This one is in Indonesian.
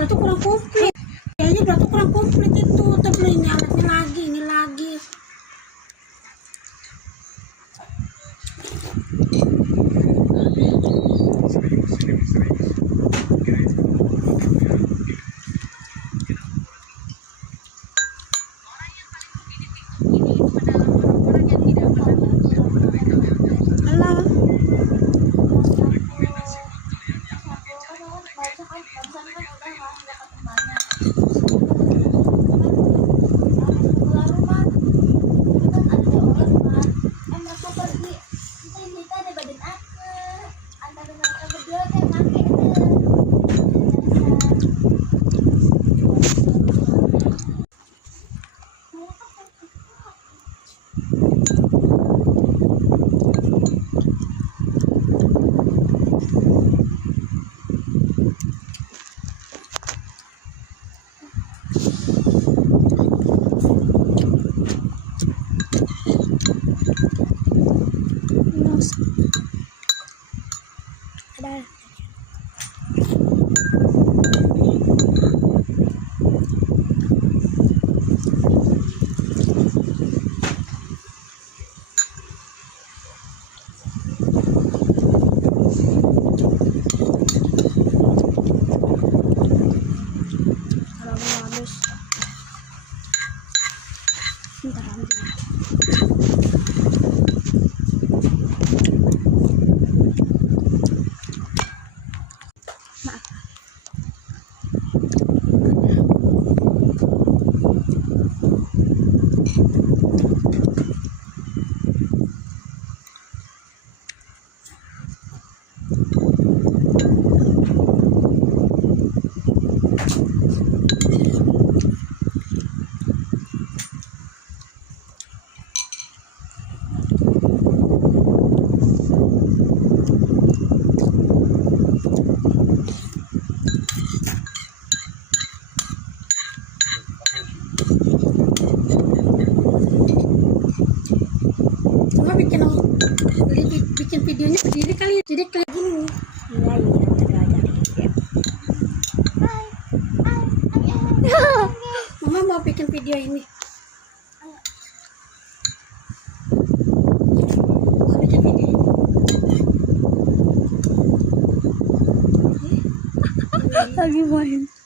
Berarti kurang komplit. Kayaknya berarti kurang komplit itu. Tapi ini alatnya lagi, ini lagi. Ada. Kalau mau habis, ntar ambil. Cuma bikin videonya sendiri kali ya, jadi kayak gini. Iya Mama mau bikin video ini. Mau bikin video ini. Lagi main.